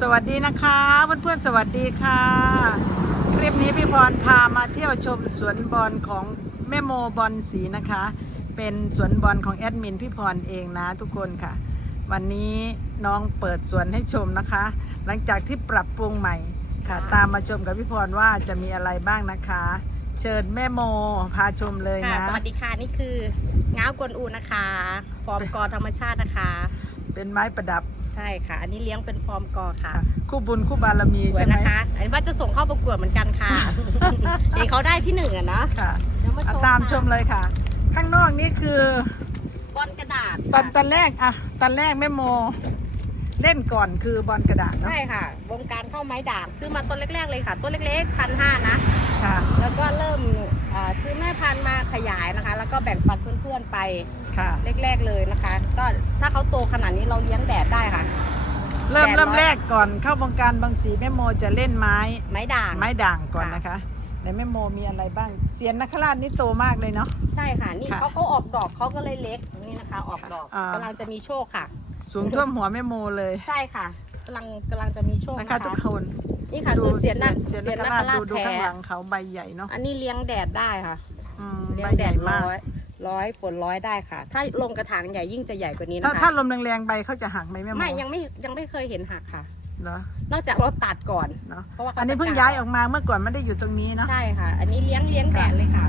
สวัสดีนะคะเพื่อนๆสวัสดีค่ะ คลิปนี้พี่พรพามาเที่ยวชมสวนบอลของแม่โมบอลสีนะคะ เป็นสวนบอลของแอดมินพี่พรเองนะทุกคนค่ะ วันนี้น้องเปิดสวนให้ชมนะคะ หลังจากที่ปรับปรุงใหม่ค่ะ ตามมาชมกับพี่พรว่าจะมีอะไรบ้างนะคะ เชิญแม่โมพาชมเลยค่ะนะสวัสดีค่ะนี่คือง้าวกวนอูนะคะฟอร์มกอธรรมชาตินะคะ เป็นไม้ประดับ ใช่ค่ะ อันนี้เลี้ยงเป็นฟอร์มกอค่ะค่ะคู่บุญคู่บารมีสวใช่ยไหมนะคะ อันนี้ว่าจะส่งเข้าประกวดเหมือนกันค่ะเห็นเขาได้ที่หนึ่งอะนะค่ะเดี๋ยวมาอะชมตามค่ะชมเลยค่ะ ข้างนอกนี่คือบอลกระดาษตอนค่ะตอนแรกอะตอนแรกแม่โม เล่นก่อนคือบอลกระดาษเนาะใช่ค่ะ วงการเข้าไม้ด่างซื้อมาต้นแรก ๆ เลยค่ะ ต้นเล็กๆพันห้านะ ค่ะ แล้วก็เริ่มอ่าซื้อแม่พันธุ์มาขยายนะคะ แล้วก็แบ่งปันเพื่อนๆไป ค่ะ แรกๆเลยนะคะ ก็ถ้าเขาโตขนาดนี้เราเลี้ยงแดดได้ค่ะ เริ่มแดดร้อน เริ่มแรกก่อนเข้าวงการบางสีแม่โมจะเล่นไม้ ไม้ด่าง ไม้ด่างก่อนค่ะ นะคะในแม่โมมีอะไรบ้างเสียนนักราชนี่โตมากเลยเนาะ ใช่ค่ะ นี่ค่ะเขาเขาออกดอกเขาก็เลยเล็กนี่นะคะ ออกดอกอ่ากำลังจะมีโชคค่ะ สูงท่วมหัวแม่โมเลยใช่ค่ะกำลังกำลังจะมีโชคนะนะคะคะทุกคนนี่ค่ะคือเสียนนักเสียนเสียนนักนักราชราดูชดูแท้ข้างหลังเขาใบใหญ่เนาะอันนี้เลี้ยงแดดได้ค่ะ อืมเลี้ยใบงแดใหญ่ดมากร้อย ร้อยฝนร้อยได้ค่ะ ถ้าลงกระถางใหญ่ยิ่งจะใหญ่กว่านี้ถ้านะคะถ้าลมแรงๆใบเขาจะหักไหมแม่โมไม่ยังไม่ยังไม่เคยเห็นหักค่ะ เหรอนอกจากเราตัดก่อน เนาะเพราะว่าขอันนี้เพิ่งย้ายออกมาเมื่อก่อนไม่ได้อยู่ตรงนี้เนาะ ใช่ค่ะ อันนี้เลี้ยงเลี้ยงแดดเลยค่ะ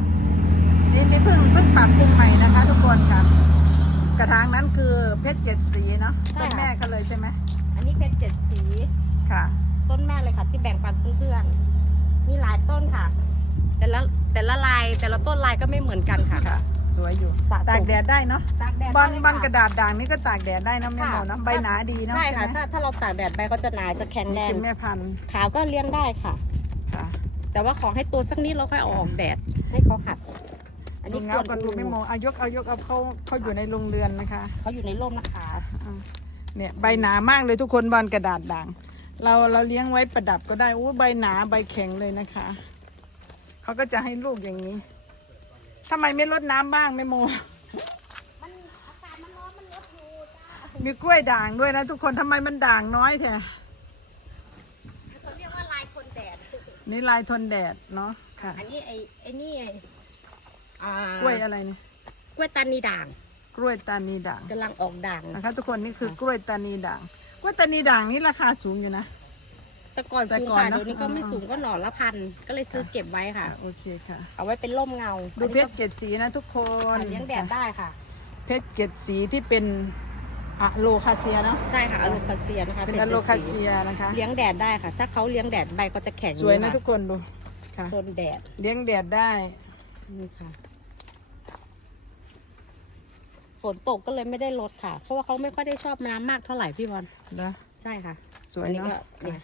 นี่นี่เพิ่งเพิ่งปรับปรุงใหม่นะคะ ทุกคนค่ะ กระถางนั้นคือเพชรเจ็ดสีเนาะใช่ต้นค่ะ แม่ก็เลยใช่ไหมอันนี้เป็นเจ็ดสี ค่ะ ต้นแม่เลยค่ะ ที่แบ่งปันเพื่อนๆมีหลายต้นค่ะ แต่ละแต่ละลายแต่ละต้นลายก็ไม่เหมือนกันค่ะ ค่ะ สวยอยู่ สะสม ตากแดดได้เนาะตากแดดบอลได้เลยบอลค่กระดาษด่างนี่ก็ตากแดดได้เนาะแม่หมอเนาะค่ะ ใบหนาดีเนาะใช่ใช่ค่ะไหมถ้าถ้าเราตากแดดไปก็จะหนาจะแข็งแรงเป็นแม่พันธุ์ขาวก็เลี้ยงได้ค่ะ ค่ะ แต่ว่าขอให้ตัวสักนิดเราค่อยเอาออกแดดให้เขาหัด อันดูนี้เงากันดูแม่หมอเอายกเอายกเอาเขาเขาอยู่ในโรงเรือนนะคะเขาอยู่ในร่มนะคะ อ่าเนี่ยใบหนามากเลยทุกคนบอลกระดาษด่าง เราเราเลี้ยงไว้ประดับก็ได้โอ้ใบหนาใบแข็งเลยนะคะ เขาก็จะให้ลูกอย่างนี้ทำไมไม่ลดน้ำบ้างแม่โม มันอากาศมันร้อนมันลดอยู่จ้ามีกล้วยด่างด้วยนะ ทุกคนทำไมมันด่างน้อยแท้เขาเรียกว่าลายคนแดด นี่ลายทนแดดเนาะค่ะอันนี้ไอ้ไอ้นี่ไอ้อ่ากล้วยอะไรนี่กล้วยตานีด่างกล้วยตานีด่างกำลังออกด่างนะคะ ทุกคนนี่คือกล้วยตานีด่างกล้วยตานีด่างนี่ราคาสูงอยู่นะ แต่ก่อนแต่สูงก่อนค่ะเนอะเดี๋ยวนี้ก็ไม่อ่าสูงก็หน่อละพันก็เลยซื้อเก็บไว้ค่ะ โอเคค่ะ เอาไว้เป็นร่มเงาดูอันเพนี้ชรเกศสีนะทุกคก็นเลี้ยงแดดได้ค่ะ เพชรเกศสีที่เป็นอะโลคาเซียเนาะใช่ค่ะอะโลคาเซียนะคะเป็นพชอะรโลคาจ็ดสีเซียนะคะ เลี้ยงแดดได้ค่ะ ถ้าเขาเลี้ยงแดดใบก็จะแข็งสวยนะค่ทุกคนดูค่ะ ทนแดดเลี้ยงแดดได้ นี่ค่ะฝนตกก็เลยไม่ได้ลดค่ะ เพราะว่าเขาไม่ค่อยได้ชอบน้ำมากเท่าไหร่พี่บอลนะใช่ค่ะสวยอันนี้เนาะก็เนี่ย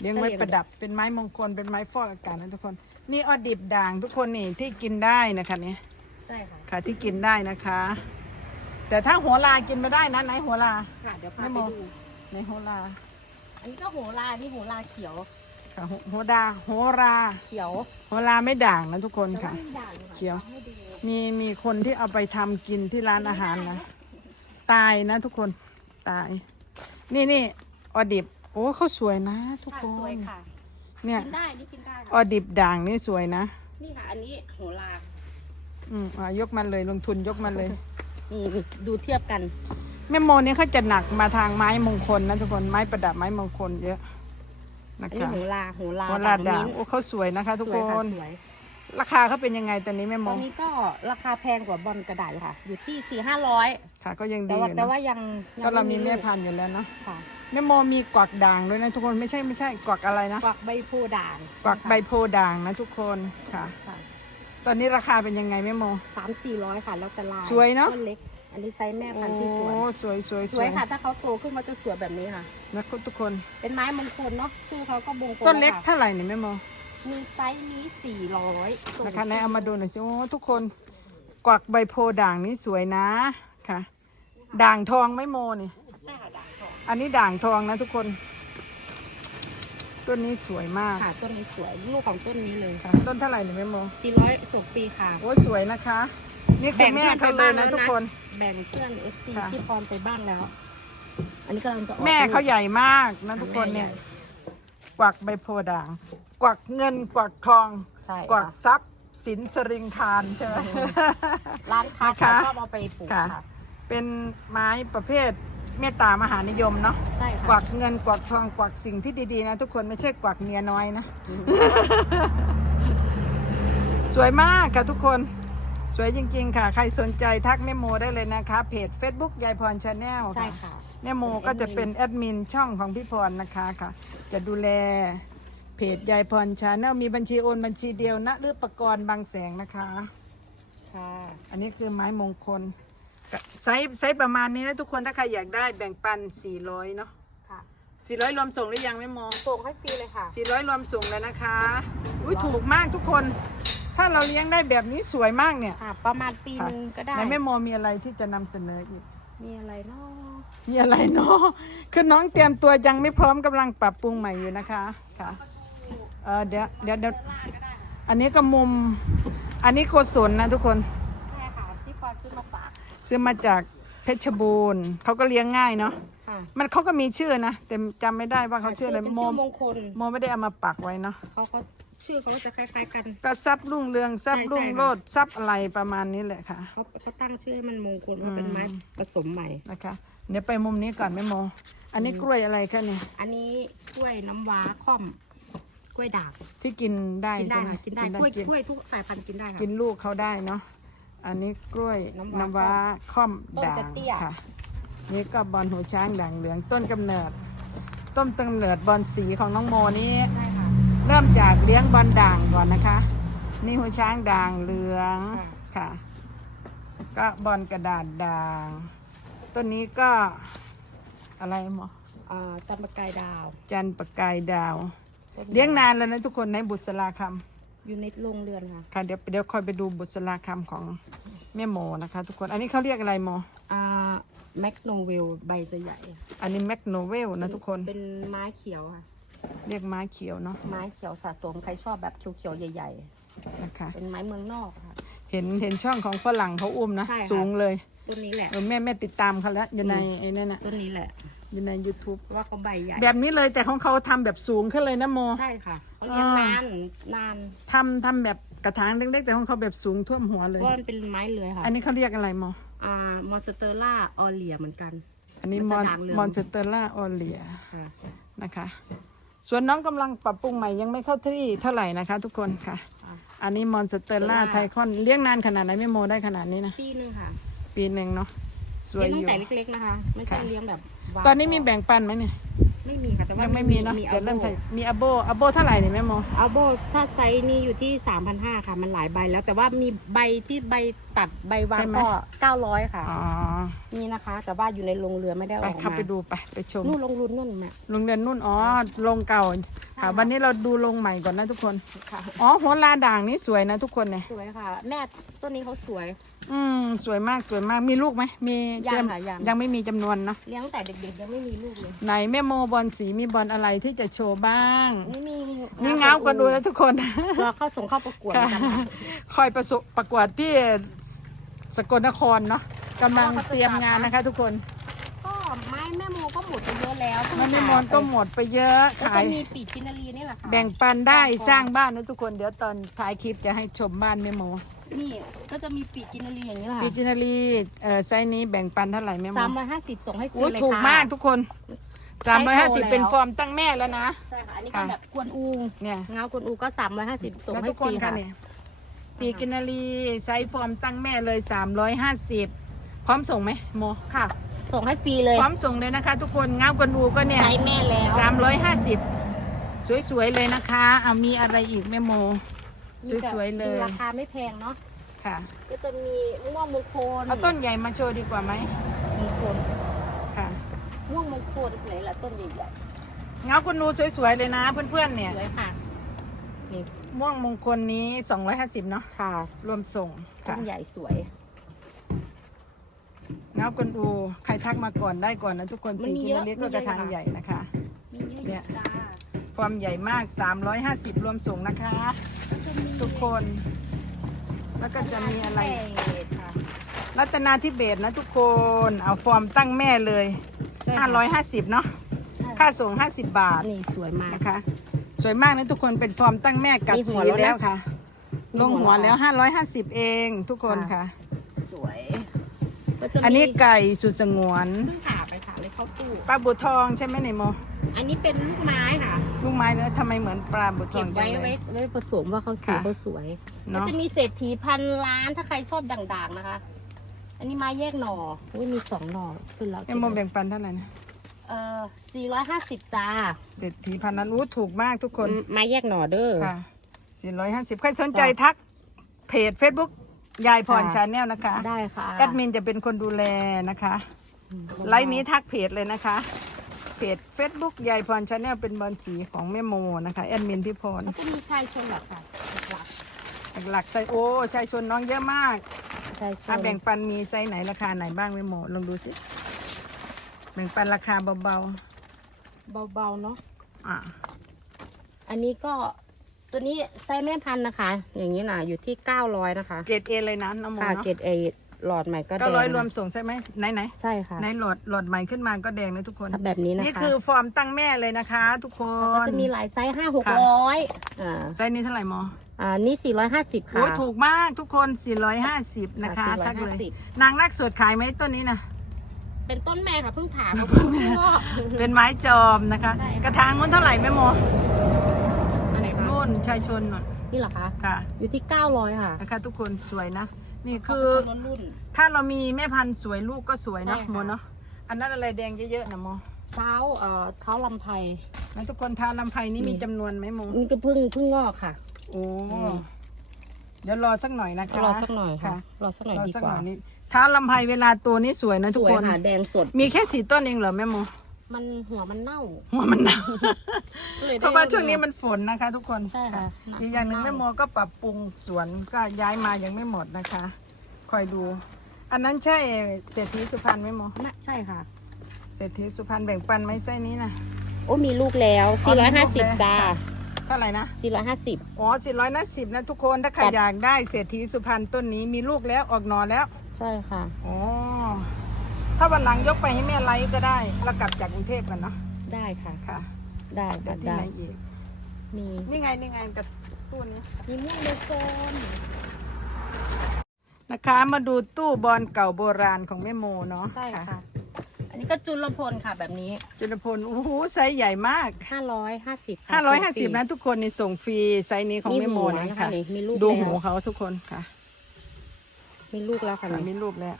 เลี้ยงไว้ประดับเป็นไม้มงคลเป็นไม้ฟอกอากาศนะทุกคน นี่ออดิบด่างทุกคนนี่ที่กินได้นะคะเนี่ยใช่ค่ะค่ะที่กินได้นะคะ แต่ถ้าหัวลากินไม่ได้นะไหนหัวลาค่ะเดี๋ยวพาไม่ไปมองดูในหัวลา อันนี้ก็โหรานี่โหราเขียวค่ะหัวหัวดาหัวราเขียวหัวลาไม่ด่างนะทุกคนแต่ค่ะว่าไม่ด่างค่ะ เขียวให้ดูมีมีคนที่เอาไปทำกินที่ร้านอาหารนะ ตายนะทุกคนตาย นี่นี่ออดิบโอ้เขาสวยนะ ทุกค่ะคสวยนค่ะเนี่ยกินได้นี่กินได้ออดิบด่างนี่สวยนะ นี่ค่ะ อันนี้โหราอืมอะยกมันเลยลงทุนยกมันเลย นี่นี่ดูเทียบกัน แม่โมนี่เขาจะหนักมาทางไม้มงคลนะทุกคนไม้ประดับไม้มงคลเยอะนะอันนี้คะโหราโหราหัวลาด่างมิ้นท์โอ้เขาสวยนะคะ ทุกสควยค่ะนสวยราคาเขาเป็นยังไงตอนนี้แม่โมตอนนี้ก็ราคาแพงกว่าบอลกระดาษค่ะ อยู่ที่สี่ห้าร้อยค่ะ ก็ยังแต่ดีอว่ายู่แต่นะว่ายังยังก็เรามีไแม่พันธุ์อยู่แล้วเนาะค่ะ แม่โมมีกวักด่างด้วยนะทุกคนไม่ใช่ไม่ใช่กวักอะไรนะกวักใบโพธิ์ด่างกวักใบโพธิ์ด่างนะทุกคนค่ะ ค่ะตอนนี้ราคาเป็นยังไงแม่โม สามสี่ร้อยค่ะแล้วแต่ลายสวยเนอะ ต้เล็ก อันนี้ไซส์แม่โอ้พันธุ์ที่สวยสวยสวยสวยค่ะ ถ้าเขาโตขึ้นมาจะสวยแบบนี้ค่ะ นะทุกคน เป็นไม้มงคลเนาะชื่อเขาก็บงคลต้นเล็กค่ะเท่าไหร่เนี่ยแม่โมมีไซส์นี้สี่ร้อยนะคะไหนเอามาดูหน่อยสิโอ้ทุกคน กวักใบโพธิ์ด่างนี่สวยนะค่ะ ด่างทองไม่โมนี่ใช่ค่ะด่างท องอันนี้ด่างทองนะทุกคน ต้นนี้สวยมากค่ะต้นนี้สวยลูกของต้นนี้เลยค่ะต้นเท่าไหร่เนี่ยแม่โมสี่ร้อยสุปีค่ะ โอ้สวยนะคะ นี่คือแบ่งแม่เพื่เขาอนเลไปยบ้างแล้นะวนะทุกคน แบ่งเพื่อนเอฟซีค่ะที่พรไปบ้างแล้ว อันนี้กำลังจะออกแม่เขาลูกใหญ่มากนะทุกคนเนี่ยแม่ใหญ่กวักใบโพธิ์ด่าง กวักเงินกวักทอง ใช่กวักค่ะทรัพย์ สินสริงคารใช่ไหม ร้านค้านะคะ ชอบเอาไปปลูกค่ะค่ะเป็นไม้ประเภท เมตตามหานิยมเนาะใช่กค่ะวักเงินกวักทองกวักสิ่งที่ดีๆนะ ทุกคนไม่ใช่กวักเมียน้อยนะ สวยมากค่ะทุกคน สวยจริง ๆ ค่ะ ใครสนใจทักแม่โมได้เลยนะคะ เพจ Facebook ยายพรชาแนลใช่ค่ะ แม่โมก็จะเป็นแอดมินช่องของพี่พรนะคะค่ะ จะดูแลเพจยายพรชาแนลมีบัญชีโอนบัญชีเดียวนะหรือประกรณ์บางแสงนะคะ ค่ะ อันนี้คือไม้มงคลก็ ไซส์ไซส์ประมาณนี้นะทุกคนถ้าใครอยากได้แบ่งปัน 400 เนาะค่ะ400 รวมส่งหรือยังแม่โมส่งให้ฟรีเลยค่ะ 400 รวมส่งแล้วนะคะ อุ้ยถูกมากทุกคน ถ้าเราเลี้ยงได้แบบนี้สวยมากเนี่ยค่ะประมาณปีหนึงก็ได้ในแม่โมมีอะไรที่จะนำเสนออีก มีอะไรเนาะมีอะไรเนาะ คือน้องเตรียมตัวยังไม่พร้อมกำลังปรับปรุงใหม่อยู่นะคะ ค่ะ เออเดี๋ยวเดี๋ยวเดี๋ยวอันนี้ก็มุม อันนี้โกศลนะทุกคน ใช่ค่ะที่พอซื้อมาฝาก ซื้อมาจากเพชรบูรณ์เขาก็เลี้ยงง่ายเนาะค่ะมันเขาก็มีชื่อนะแต่จำไม่ได้ว่าเขาชื่ออะไรเป็นโมชื่อมงคลโมไม่ได้เอามาปักไว้เนาะเขาเขาชื่อเขาจะคล้าย ๆ กัน ก็ทรัพย์รุ่งเรืองทรัพย์ใช่รุ่งใช่ค่ะโรจน์ทรัพย์อะไรประมาณนี้แหละค่ะ เขาเขาตั้งชื่อให้มันมงคลว่าเป็นอืมไม้ผสมใหม่ นะคะ เดี๋ยวไปมุมนี้ก่อนแม่โม อันนี้อืมกล้วยอะไรคะเนี่ยอันนี้กล้วยน้ำว้าค่อม กล้วยด่างที่กินได้กินได้ใช่ไหมค่ะกินได้กล้วยกล้วยทุกสายพันธุ์กินได้ค่ะ กินลูกเขาได้เนาะ อันนี้กล้วยน้ำว้าน้ำว้าค่อมต้นด่าจะงเตี้ยค่ะ นี่ก็บอลหูช้างด่างเหลืองต้นกำเนิด ต้นกำเนิดบอลสีของน้องโมนี้ใช่ค่ะเริ่มจากเลี้ยงบอลด่างก่อนนะคะ นี่หูช้างด่างเหลืองค่ะ ก็บอลกระดาษด่าง ต้นนี้ก็อะไรหมออ่าจันปะกายดาว จันประกายดาวต้เลี้ยงนานแล้วนะทุกคนในบุษราค อยู่ในโรงเรือนค่ะำค่ะเดี๋ยวเดี๋ยวคอยไปดูบุษราคำของแม่โมนะคะ ทุกคน อันนี้เขาเรียกอะไรโมอ่าแมกโนเวลใบจะใหญ่อันนี้แมกโนเวลนะทุกคน เป็นไม้เขียวค่ะ เรียกไม้เขียวเนาะ ไม้เขียวสะสมใครชอบแบบเขียวๆใหญ่นะคะๆเป็นไม้เมืองนอกค่ะ เห็นเห็นช่องของฝรั่งเขาอุ้มนะ ใช่ค่ะ สูงเลย ต้นนี้แหละ เออแม่แม่ติดตามเขาแล้วอยู่ในอืมไอ้นั่นน่ะ ต้นนี้แหละ อยู่ใน YouTube เพราะว่าเขาใบใหญ่แบบนี้เลยแต่ของเขาทำแบบสูงขึ้นเลยนะโม ใช่ค่ะเขาเลี้ยงอ่านนานนานทำทำแบบกระถางเล็กๆแต่ของเขาแบบสูงท่วมหัวเลย เพราะมันเป็นไม้เลื้อยค่ะอันนี้เขาเรียกอะไรโม อ่ามอนสเตอร่าออเลียเหมือนกัน อันนี้มันมจะอนด่างเหลือง มอนสเตอร่าออเลียค่ะนะคะ ส่วนน้องกำลังปรับปรุงใหม่ยังไม่เข้าที่เท่าไหร่นะคะ ทุกคนค่ะ อะ อันนี้มอนสเตอร่าค่ะไทคอนเลี้ยงนานขนาดไหนไม่โมได้ขนาดนี้นะ ปีหนึงค่ะ ปีหนึ่งเนาะ สวยเลี้ยงอตั้งยู่ แต่เล็กๆนะคะ ไม่ใช่ค่ะ เลี้ยงแบบวางตอนนี้มีแบ่งปันไหมเนี่ยไม่มีค่ะแต่ว่ายังไม่มีเนาะมีเดี๋ยวเริ่มอัลโบใช้มีอัโบอัโบเท่าไหร่เนี่ยแม่โมอัลโบถ้าไซส์นี้อยู่ที่สามพันห้าค่ะ มันหลายใบแล้ว แต่ว่ามีใบที่ใบตัดใบวางก็เก้าร้อยค่ะ อ๋อนี่นะคะ แต่ว่าอยู่ในโรงเรือไม่ได้อไปอกเข้ามาไปดูไปไปชมนู่นลงรุนนั่นแม่โรงเรียนนุ่นอ๋อโรงเก่าค่ะ วันนี้เราดูโรงใหม่ก่อนนะทุกคน ค่ะ อ๋อโหราด่างนี่สวยนะทุกคนเนี่ย สวยค่ะ แม่ต้นนี้เขาสวย อืมสวยมากสวยมากมีลูกไหมมียังเตรีค่ะยัง ยังไม่มีจำนวนเนาะเลี้ยงแต่เด็กๆยังไม่มีลูกเลยไหนแม่โมบอลสีมีบอลอะไรที่จะโชว์บ้างนี่มีนี่เงากันดูแล้วทุกคน รอเข้าส่งเข้าประกวดค่ะกันค่ะคอยประสบประกวดที่สกลนครเนาะกำลังเตรียมงานนะคะทุกคนก็ ไม้แม่โมก็หมดไปเยอะแล้วมันไม่มอนก็หมดไปเยอะก็ขาจะยมีปีกกินนารีนี่แหละค่ะแบ่งปันได้ค่ะสร้างบ้านนะทุกคนเดี๋ยวตอนท้ายคลิปจะให้ชมบ้านแม่โมนี่ก็จะมีปีกกินนารีอย่างนี้แหละปีจินารีเอ่อไซส์นี้แบ่งปันเท่าไหร่แม่โมสามร้อยห้าสิบส่งให้ฟรีโอ้ยเลยถูกค่ะมากทุกคนไซส์โตแล้ว 350 เป็นฟอร์มตั้งแม่แล้วนะ ใช่ค่ะอันนี้ก็ค่ะ แบบกวนอูเนี่ยเงากวนอูก็สามร้อยห้าสิบส่งแล้วให้ทุกฟคนรีค่ะค่ะเนี่ยปีกินารีไซส์ฟอร์มตั้งแม่เลย 350 พร้อมส่งไหมโม ค่ะ ส่งให้ฟรีเลยพร้อมส่งเลยนะคะ ทุกคนเงากวนอูก็เนี่ยไซส์แม่แล้ว350สวยๆเลยนะคะเอามีอะไรอีกแม่โม สวยๆเลย ราคาไม่แพงเนาะค่ะ ก็จะมีม่วงมงคลเอาต้นใหญ่มาโชว์ดีกว่าไหมมงคลค่ะม่วงมงคลไหนล่ะต้นใหญ่เงากวนอูสวยๆเลยนะ เพื่อนๆเนี่ยๆสวยค่ะนี่ม่วงมงคลนี้ 250 เนาะค่ะ รวมส่งต้ค่ะนใหญ่สวยเงากวนอูใครทักมาก่อนได้ก่อนนะทุกคนมันมีปีเยอะกินารีก็มีเยอะกระถางค่ะใหญ่นะคะมีเยอะเนี่ยจ้าความใหญ่มาก 350 รวมส่งนะคะจะมีทุกคน แล้วก็จะมีอะไรเศษค่ะรัตนาทิเบตนะทุกคน เอาฟอร์มตั้งแม่เลย ใช่ค่ะ550 เนาะใช่ค่าส่ง 50 บาทนี่สวยมาก นะคะ สวยมากนะทุกคนเป็นฟอร์มตั้งแม่กัดมีหัสีวแล้วนะแล้วค่ะมีลงหัหัววแล้แล้วว550 เองทุกคนค่ะสวย ก็จะมีอันนี้ไก่สุดสงวนเพิ่งผ่าไปค่ะเลยเข้าตู้ ปลาบูทองใช่ไหมเนโมอันนี้เป็นลูกไม้ค่ะลูกไม้เนื้อทำไมเหมือนปลาบูทอเก็งบจัไว้งเลไว้ย ไว้ผสมว่าเขาสีค่ะ เขาสวยก็เนาะจะมีเศรษฐีพันล้านถ้าใครชอบด่างๆนะคะ อันนี้ไม้แยกหน่ออุ้ยมีสองหน่อขึ้นแล้วเนโมแบ่งปันเท่าไหร่นะเอ่อสี่ร้อยห้าสิบจ้าเศรษฐีพันนั้นอู้ถูกมากทุกคนไม้แยกหน่อเด้อ ค่ะ450ใครสนใจจ้ะทักเพจ Facebook ยายพรค่ะ ชาแนลนะคะได้ค่ะแอดมินจะเป็นคนดูแลนะคะอืมไลน์นี้ทักเพจเลยนะคะ เพจ Facebook ยายพรชาแนลเป็นบอลสีของแม่โมนะคะแอดมินพี่พรแล้วก็มีชายชนหลักค่ะหลักหลักๆไซโอ้ชายชนน้องเยอะมากชายชนอะแบ่งปันมีไซส์ไหนราคาไหนบ้างแม่โมลองดูสิแบ่งปันราคาเบาเบาๆเนาะๆอะอันนี้ก็ ตัวนี้ไซส์แม่พันธุ์นะคะ อย่างนี้นะอยู่ที่เก้าร้อยนะคะเกรดเอเลยนะน้องโมค่ะเนาะเกรดเอหลอดใหม่ก็แดเก้างร้อยนะรวมส่งใช่ไหมไหนไหนใช่ค่ะไหนหลอดหลอดใหม่ขึ้นมาก็แดงนะทุกคนถ้าแบบนี้นะคะนี่คือฟอร์มตั้งแม่เลยนะคะ ทุกคแล้วก็นจะมีหลายไซส์ห้าหกค่ะร้อยอ่าไซส์นี้เท่าไหร่หมออ่านี่สี่ร้อยห้าสิบค่ะโอ้ยถูกมากทุกคน 450 นะคะค่ะทักเลย450นางนักสวดขายไหมต้นนี้นะเป็นต้นแม่ค่ะเพิ่งผ่าเขาเพิ่งงอกเป็นไม้จอมนะคะใช่ค่ะกระถางนู้นเท่าไหร่แม่โมอั นไหนคะนู่นชายชนนู่นนี่เหรอคะค่ะอยู่ที่เก้าร้อยค่ะ นะคะทุกคนสวยนะ นี่เขาคือเป็นต้นรุ่น ถ้าเรามีแม่พันธุ์สวยลูกก็สวยเนาะใช่ค่ะ โมเนาะอันนั้นอะไรแดงเยอะๆนะโมเท้าเอ่อเท้าลำไพแล้วทุกคนทาลำไพนี่มีนี่จำนวนไหมโมนี่ก็เพิ่งเพิ่งงอกค่ะ โอ้อืม เดี๋ยวรอสักหน่อยนะคะรอสักหน่อยค่ะค่ะรอสักหน่อยรอดีสักกหว่าน่อยนี่ท้าลำไพเวลาตัวนี้สวยนะสทุกวยคน ค่ะแดงสดมีแค่สีต้นเองเหรอแม่โม มันหัวมันเน่า หัวมันหนาวก็เลยเพได้ราะว่าช่วงนี้มันฝนนะคะ ทุกคนใช่ค่ะหนักอีกอย่างหนึ่งมาก แม่โมก็ปรับปรุงสวนก็ย้ายมายังไม่หมดนะคะ คอยดู อันนั้นใช่เศรษฐีสุพรรณไหมโมน่ะใช่ค่ะ เศรษฐีสุพรรณแบ่งปันไหมไส้นี้นะ โอ้มีลูกแล้ว อ๋อมีลูกแล้ว 450 จ้า เท่าไหร่นะ 450 อ๋อสี่ร้อยนะสิบนะทุกคนถ้าใครจัดอยากได้เศรษฐีสุพรรณต้นนี้มีลูกแล้วออกหนอแล้วใช่ค่ะ อ๋อ ถ้าวันหลังยกไปให้แม่ไลฟ์ก็ได้เรากลับจากกรุงเทพกันเนาะได้ค่ะ ค่ะ ได้แล้ได้วที่ได้ไหนอีกมีนี่ไงนี่ไงกับตู้นี้มีม่วงเบโซนนะคะ มาดูตู้บอลเก่าโบราณของแม่โมเนาะใช่ค่ะ อันนี้ก็จุลพลค่ะแบบนี้ จุลพลโอ้โหไซส์ใหญ่มาก550ค่ะห้าร้อยห้าส่สิบงฟนะทุกคนนี่ส่งฟรีไซส์นี้ของนี่แม่โมหัวนะนะคะคะนี่มีลูกดูแล้วหูเขาทุกคนค่ะ มีลูกแล้วค่ะค่ะมีนี่รูปแล้ว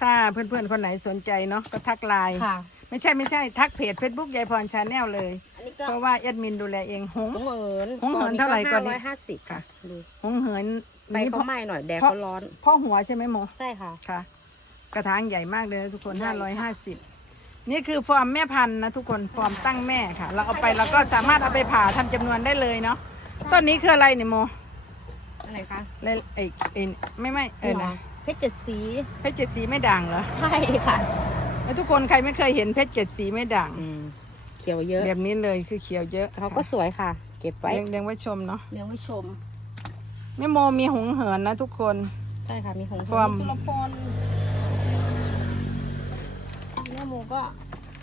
ถ้าเพื่อนๆ คนไหนสนใจเนาะก็ทักไลน์ค่ะ ไม่ใช่ไม่ใช่ทักเพจ Facebook ยายพรชาแนลเลย อันนี้ก็เพราะว่าแอดมินดูแลเองหง หงเหินหงเหินเท่าไหร่ก่อนนี้ห้าร้อยห้าสิบค่ะดูหงเหินใบนี่เขาพ่อไหม้หน่อยแดดเพราะเขาร้อน พ่อหัวใช่ไหมโมใช่ค่ะ ค่ะ กระถางใหญ่มากเลยนะทุกคนใหญ่ ห้าร้อยค่ะห้าสิบนี่คือฟอร์มแม่พันธุ์นะทุกคนฟอร์มตั้งแม่ค่ะ เราเอาไปเราก็สามารถเอาไปผ่าทำจำนวนได้เลยเนาะต้นนี้คืออะไรเนี่ยโมอะไรคะเลยไอ้ไอ้ไม่ไม่เออนะเพ ชรเจ็ดสี เพชรเจ็ดสีไม่ด่างเหรอใช่ค่ะแล้วทุกคนใครไม่เคยเห็นเพชรเจ็ดสีไม่ด่าง อืมเขียวเยอะแบบนี้เลยคือเขียวเยอะเขาก็สวยค่ะ เก็บไว้เลี้ยงเลี้ยงไว้ชมเนาะเลี้ยงไว้ชมแม่โมมีหงเหินนะทุกคน ใช่ค่ะมีหงส์ความจุลพลแม่โมก็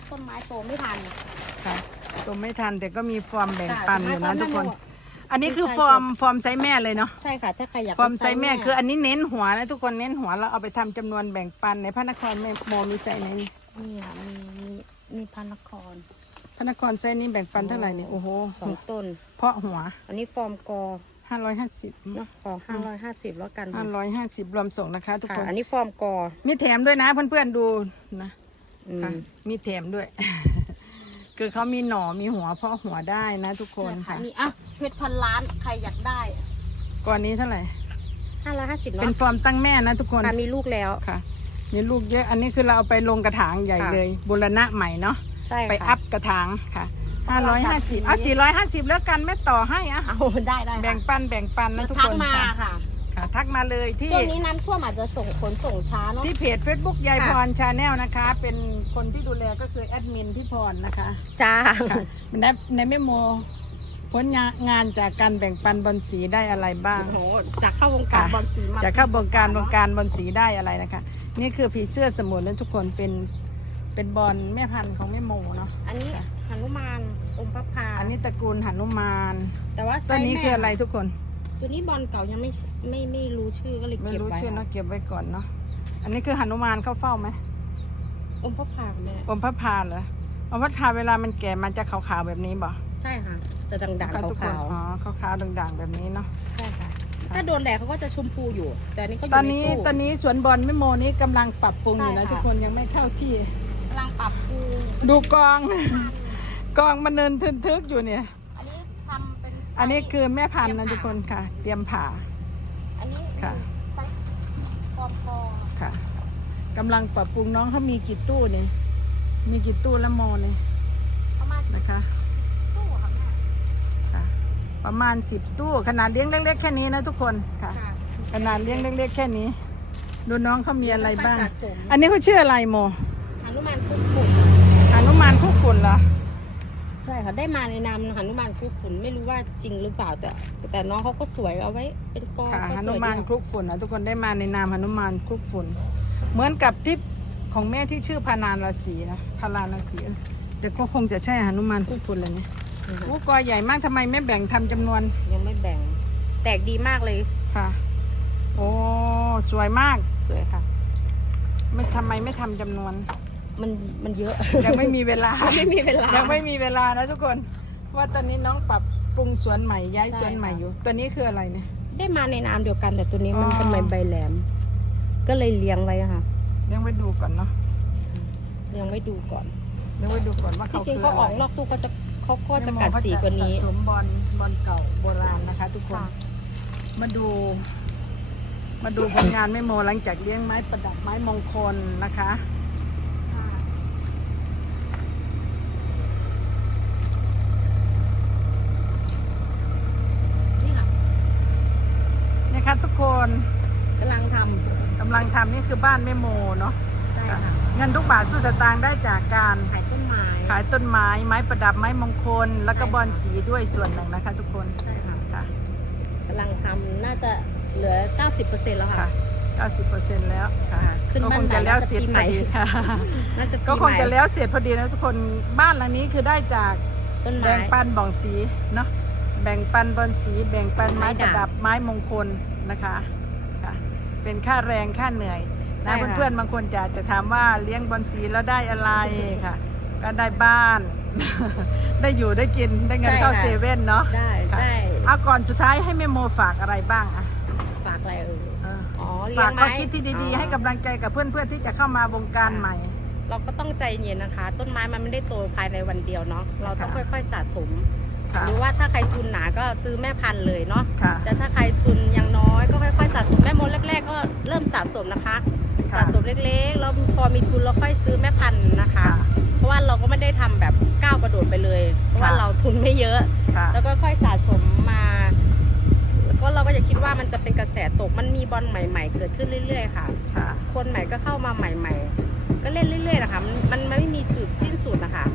ต้นไม้โตไม่ทันค่ะตัวไม่ทันแต่ก็มีฟอร์มแบ่งปันอยู่นะค่ะทุกคน แม่โม อันนี้คือใช่ฟอร์มฟอร์มไซส์แม่เลยเนาะ ใช่ค่ะ ถ้าใครอยากฟอร์มไซส์แม่เป็นคืออันนี้เน้นหัวนะทุกคนเน้นหัวเราเอาไปทำจำนวนแบ่งปันในพระนครแม่โมมีไซส์ไหนนี่ค่ะมีมีมีพันนครพระนครไซส์นี้แบ่งปันเท่าไหร่เนี่ยโอ้โหสองต้น เพราะหัวอันนี้ฟอร์มกอห้าร้อยห้าสิบเนาะขอห้าร้อยห้าสิบแล้วกันห้าร้อยห้าสิบรวมส่งนะคะ ทุกค่ะคนอันนี้ฟอร์มกอมีแถมด้วยนะเพื่อนๆดูนะอืมค่ะมีแถมด้วย คือเขามีหน่อมีหัวเพาะหัวได้นะทุกคนใช่ค่ะค่ะนี่อะเพชรพันล้านใครอยากได้ก่อนนี้เท่าไหร่ห้าร้อยห้าสิบเป็เนาะนฟอร์มตั้งแม่นะทุกคนค่ะมีลูกแล้ว ค่ะมีลูกเยอะอันนี้คือเราเอาไปลงกระถางใหญ่ค่ะ เลยบุรณะใหม่เนาะใช่ค่ะ ไปอัพกระถางค่ะห้าร้อยเราห้าตัดสีสิบอะสี่ร้อยห้าสิบแล้วกันแม่ต่อให้อะเอาได้ได้ค่ะแบ่งปันแบ่งปันนะทุกทัคกนมาค่ะ ค่ะ ค่ะทักมาเลยที่ ช่วงนี้น้ำท่วมอาจจะส่งขนส่งช้าเนาะ ที่เพจ Facebook ยายค่ะพรชาแนลนะคะ เป็นคนที่ดูแลก็คือแอดมินพี่พรนะคะจ้า ค่ะในในเมโมผลงานจากการแบ่งปันบอลสีได้อะไรบ้าง โอ้โหจากเข้าวงการค่ะ บอลสีมาจากเข้าวงการวงการบอลสีได้อะไรนะคะ นี่คือผีเสื้อสมุนนั้นทุกคนเป็นเป็นบอลแม่พันธุ์ของแม่โมเนาะอันนี้ค่ะหนุมานอมพระพาอันนี้ตระกูลหนุมานแต่ว่าไซตัวส์นี้แม่คืออะไรทุกคน ตัวนี้บอลเก่ายังไม่ไม่ไม่รู้ชื่อก็เลยไม่เก็บรู้ไว้ชื่อค่ะเนาะเก็บไว้ก่อนเนาะอันนี้คือหนุมานเข้าเฝ้าไหมอมพระพาแม่อมพระพาเหรออมพระพาเวลามันแก่มันจะขาวๆแบบนี้บ่ใช่ค่ะจะด่างค่ะๆทุกคนขาวอ๋อขาวๆด่างๆแบบนี้เนาะๆใช่ค่ะถ้าโดนแดดเขาก็จะชมพูอยู่ แต่อันนี้เขาอตอยู่นในนี้ตู้ตอนนี้สวนบอลแม่โมนี้กำลังปรับปรุงอยู่นะใช่ค่ะทุกคนยังไม่เข้าที่ กำลังปรับปรุงดูกอง กองมันเนินทึนทึกอยู่เนี่ย อันนี้คือแม่พันธุ์เตรีนะยมทุกคนค่ะ เตรียมผ่า อันนี้ค่ะ ไซส์ปอมปอค่ะกำลังปรับปรุงน้องเขามีกี่ตู้เนี่ยมีกี่ตู้ละโมเนี่ยประมาณนะคะตู้ค่ะแม่ค่ะ ประมาณสิบตู้ขนาดเลี้ยงเล็กๆแค่นี้นะทุกคนค่ะ ค่ะขนาดเลี้ยงเล็กๆแค่นี้ ดูน้องเขามีอะไรบ้าง สะสมอันนี้เขาชื่ออะไรโมหนุมานคุกฝุ่นอนุมานคู่ฝุ่นเหรอ ใช่ค่ะได้มาในนามหนุมานคุกฝุ่นไม่รู้ว่าจริงหรือเปล่าแต่ แต่น้องเขาก็สวยเอาไว้ เป็นกองค่ะก็หสนุวยดีมานคลุกฝุ่นนะทุกคนได้มาในนามหนุมานคลุกฝุ่น เหมือนกับทิปของแม่ที่ชื่อพานานราศีนะพาราราศีแต่ก็คงจะใช่หนุมานคลุกฝุ่นเลยเนี่ยนะคะโอ้กอใหญ่มากทำไมไม่แบ่งทำจำนวนยังไม่แบ่ง แตกดีมากเลยค่ะ โอ้สวยมาก สวยค่ะ ไม่ทำไมไม่ทำจำนวน มันมันเยอะ ยังไม่มีเวลา ไม่มีเวลายังไม่มีเวลานะทุกคน ว่าตอนนี้น้องปรับปรุงสวนใหม่ย้ายใช่สวนใหม่ค่ะ อยู่ ตัวนี้คืออะไรเนี่ย ได้มาในนามเดียวกันแต่ตัวนี้มันอ๋อ เป็นใบใบแหลม ก็เลยเลี้ยงไว้อะค่ะเลี้ยงไว้ดูก่อนเนาะเลี้ยงไว้ดูก่อน เลี้ยงไว้ดูก่อนว่าที่เขาจริงคือเขาอะอไรอกนอกตู้เขาจะเขาก็จะกัดสีกว่านี้ สะสมบอลบอลเก่าโบราณนะคะ ทุกคน ค่ะ มาดู มาดูผลงานแม่โมหลังจากเลี้ยงไม้ประดับไม้มงคลนะคะ นี่ค่ะ นี่ค่ะทุกคน กำลังท กำลังทำนี่คือบ้านแม่โมเนาะำใช่ค่ะเงินทุกบาทสู้สตางค์ได้จากการขายต้นไม้ขายต้นไม้ไม้ประดับไม้มงคล แล้วก็ใช่ค่ะบอลสีด้วยส่วนหนึ่งนะคะ ทุกคนใช่ค่ะค่ะกำลังทำน่าจะเหลือ 90%แล้วค่ะค่ะ90%แล้วค่ะค่ะขึ้นก็บ้าคนงจะแล้วเสร็จปีพใหม่อดีค่ะน่าจะปีก็คงจะใหม่แล้วเสร็จพอดีนะทุกคนบ้านหลังนี้คือได้จากต้นไม้แบ่งปันบ่องสีเนาะแบ่งปันบอลสี แบ่งปันไม้ไม้ประด่างดับไม้มงคลนะคะค่ะ เป็นค่าแรงค่าเหนื่อยใช่นะค่ะ เพื่อนๆบางคนจะจะถามว่าเลี้ยงบอลสีแล้วได้อะไรค่ะ ก็ได้บ้าน ได้อยู่ได้กินได้เงินเข้าเซเว่นเนาะ ได้ค่ะ ได้เอาก่อนสุดท้ายให้แม่โมฝากอะไรบ้างอะฝากอะไรเออเอออ๋อเลี้ฝายกงข้อไม้คิดที่ดีอ๋ๆอให้กำลังใจกับเพื่อนๆที่จะเข้ามาวงการใหม่ เราก็ต้องใจเย็นนะคะ ต้นไม้มันไม่ได้โตภายในวันเดียวเนาะเราต้องค่ะ ค่อยๆสะสม ค่ะหรือว่าถ้าใครทุนหนาก็ซื้อแม่พันธุ์เลยเนาะค่ะ แต่ถ้าใครทุนยัง น้อยก็ค่อยๆสะสมแม่มดแรกๆก็เริ่มสะสมนะคะค่ะ สะสมเล็กๆแล้วพอมีทุนเราค่อยซื้อแม่พันธุ์นะคะค่ะเพราะว่าเราก็ไม่ได้ทำแบบก้าวกระโดดไปเลย เพราะว่าค่ะ เราทุนไม่เยอะ ค่ะ แล้วก็ค่อยสะสมมาแล้วก็เราก็อย่าคิดว่ามันจะเป็นกระแสตกมันมีบอลใหม่ ๆ เกิดขึ้นเรื่อยๆค่ะ ค่ะ คนใหม่ก็เข้ามาใหม่ ๆ ก็เล่นเรื่อยๆนะคะมันมันมันไม่มีจุดสิ้นสุดนะคะแ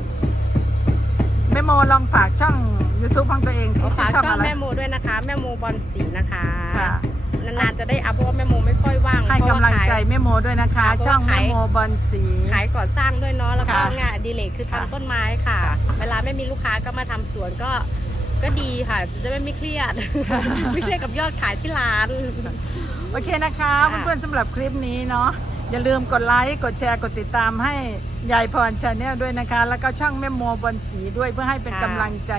ม่โมลองฝากช่อง YouTube ของตัวเองที่ขอชื่ฝาอกช่องช่องอะไร แม่โมด้วยนะคะ แม่โมบอลสีนะคะค่ะ นานๆจะได้อัพเพราะว่าแม่โมไม่ค่อยว่างให้เพกำราะว่าลังใจขายแม่โมด้วยนะคะค่ะช่องเพราะว่าแม่ขายโมบอลสี ขายก่อสร้างด้วยเนาะแล้วก็ค่ะงานอดิเรกคือค่ะทำต้นไม้ค่ะ เวลาไม่มีลูกค้าก็มาทำสวนก็ก็ดีค่ะ จะไม่ไม่เครียดไม่เครียดกับยอดขายที่ร้าน โอเคนะคะ ค่ะ เพื่อนๆสำหรับคลิปนี้เนาะ อย่าลืมกดไลค์ กดแชร์ กดติดตามให้ยายพรชาแนลด้วยนะคะ แล้วก็ช่องแม่โมบอลสีด้วยเพื่อให้เป็นกำลังใจ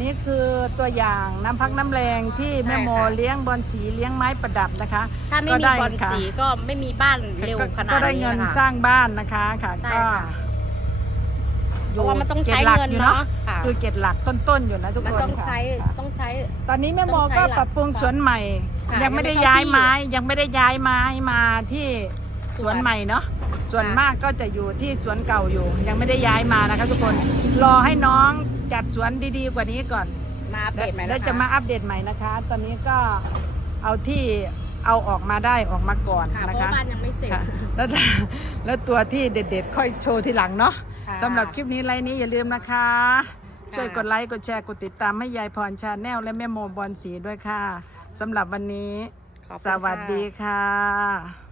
นี่คือตัวอย่างน้ำพักน้ำแรงที่แม่โมเลี้ยงบอลสีเลี้ยงไม้ประดับนะคะถ้าไม่ก็มีได้บอลค่ะสีก็ไม่มีบ้านเร็วก็ขนาดนี้ก็ได้เงินค่ะสร้างบ้านนะคะค่ะใช่ก็ค่ะเพราะว่ามันต้องใช้จ็ดหลักเงินอยู่เนาะค่ะคือเกตหลักต้นๆอยู่นะทุกมันคนต้องค่ะใช้ค่ะ ต้องใช้ ตอนนี้แม่โมต้องใช้ก็หลักปรับปรุงสวนใหม่ ค่ะยังไม่ได้ยังไม่ย้ายเข้าที่ ไม้ยังไม่ได้ย้ายไม้มาที่ สวนสวนใหม่เนาะส่วนค่ะมากก็จะอยู่ที่สวนเก่าอยู่ ยังไม่ได้ย้ายมานะคะทุกคนรอให้น้องจัดสวนดีๆกว่านี้ก่อนมาอัปเดตใหม่แล้วนะคะจะมาอัปเดตใหม่นะคะ ตอนนี้ก็เอาที่เอาออกมาได้ออกมาก่อนค่ะเพนะราะคะว่าบ้านยังไม่เสร็จค่ะแล้วแล้วตัวที่เด็ดๆ ค่อยโชว์ทีหลังเนาะค่ะสำหรับคลิปนี้ไลน์นี้อย่าลืมนะคะค่ะช่วยกดไลค์กดแชร์กดติดตามให้ยายพรชาแนลและแม่โมบอลสีด้วยค่ะสำหรับวันนี้ขอบคุณสวัสค่ะดีค่ะ